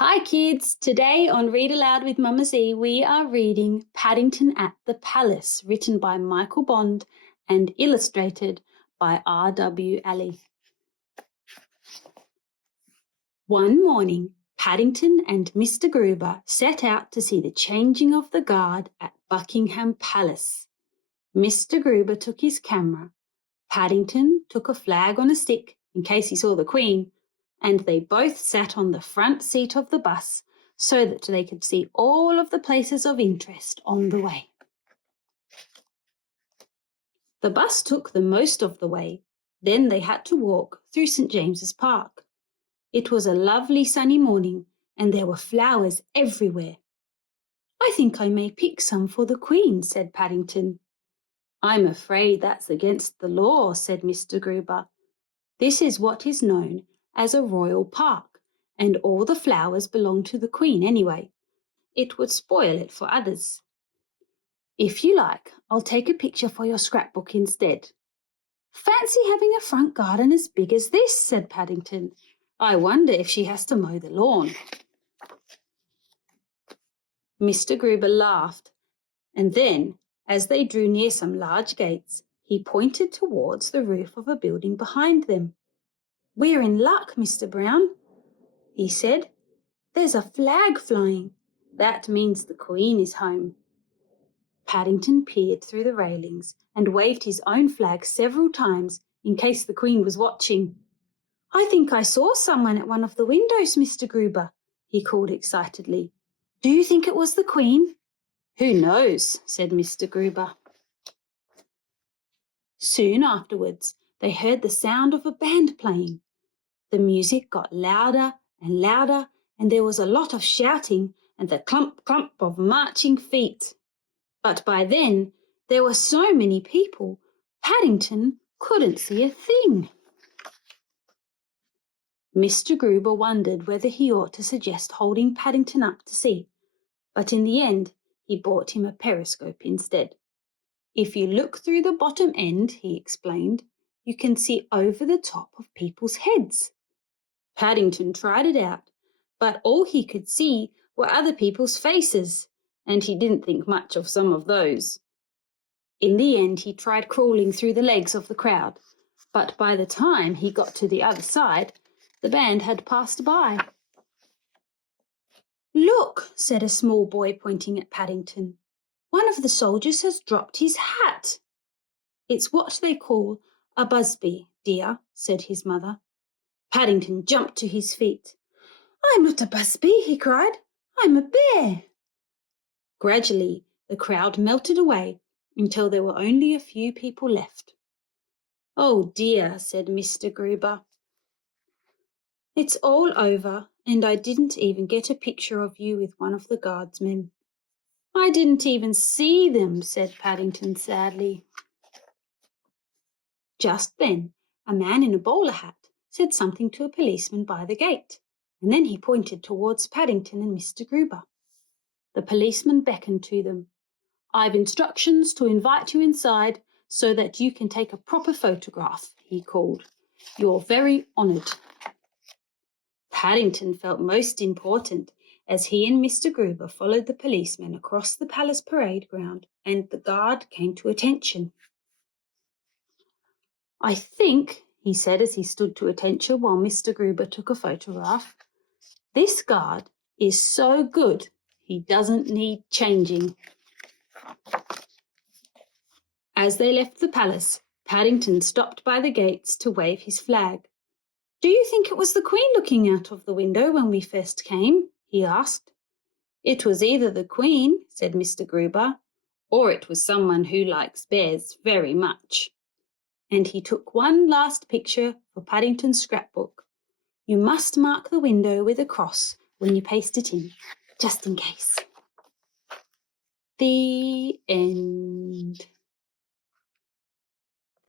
Hi kids, today on Read Aloud with Mama Z we are reading Paddington at the Palace, written by Michael Bond and illustrated by R.W. Alley. One morning, Paddington and Mr. Gruber set out to see the changing of the guard at Buckingham Palace. Mr. Gruber took his camera, Paddington took a flag on a stick in case he saw the Queen, and they both sat on the front seat of the bus so that they could see all of the places of interest on the way. The bus took them most of the way. Then they had to walk through St. James's Park. It was a lovely sunny morning and there were flowers everywhere. "I think I may pick some for the Queen," said Paddington. "I'm afraid that's against the law," said Mr. Gruber. "This is what is known as a royal park, and all the flowers belong to the Queen anyway. It would spoil it for others. If you like, I'll take a picture for your scrapbook instead." "Fancy having a front garden as big as this," said Paddington. "I wonder if she has to mow the lawn." Mr. Gruber laughed, and then, as they drew near some large gates, he pointed towards the roof of a building behind them. "We're in luck, Mr. Brown," he said. "There's a flag flying. That means the Queen is home." Paddington peered through the railings and waved his own flag several times in case the Queen was watching. "I think I saw someone at one of the windows, Mr. Gruber," he called excitedly. "Do you think it was the Queen?" "Who knows?" said Mr. Gruber. Soon afterwards, they heard the sound of a band playing. The music got louder and louder, and there was a lot of shouting and the clump, clump of marching feet. But by then, there were so many people, Paddington couldn't see a thing. Mr. Gruber wondered whether he ought to suggest holding Paddington up to see, but in the end, he bought him a periscope instead. "If you look through the bottom end," he explained, "you can see over the top of people's heads." Paddington tried it out, but all he could see were other people's faces, and he didn't think much of some of those. In the end, he tried crawling through the legs of the crowd, but by the time he got to the other side, the band had passed by. "Look," said a small boy, pointing at Paddington. "One of the soldiers has dropped his hat." "It's what they call a busby, dear," said his mother. Paddington jumped to his feet. "I'm not a busby," he cried. "I'm a bear." Gradually, the crowd melted away until there were only a few people left. "Oh dear," said Mr. Gruber. "It's all over, and I didn't even get a picture of you with one of the guardsmen." "I didn't even see them," said Paddington sadly. Just then, a man in a bowler hat said something to a policeman by the gate, and then he pointed towards Paddington and Mr. Gruber. The policeman beckoned to them. "I've instructions to invite you inside so that you can take a proper photograph," he called. "You're very honoured." Paddington felt most important as he and Mr. Gruber followed the policeman across the palace parade ground and the guard came to attention. "I think," he said as he stood to attention while Mr. Gruber took a photograph, "this guard is so good he doesn't need changing." As they left the palace, Paddington stopped by the gates to wave his flag. "Do you think it was the Queen looking out of the window when we first came?" he asked. "It was either the Queen," said Mr. Gruber, "or it was someone who likes bears very much." And he took one last picture for Paddington's scrapbook. "You must mark the window with a cross when you paste it in, just in case." The end.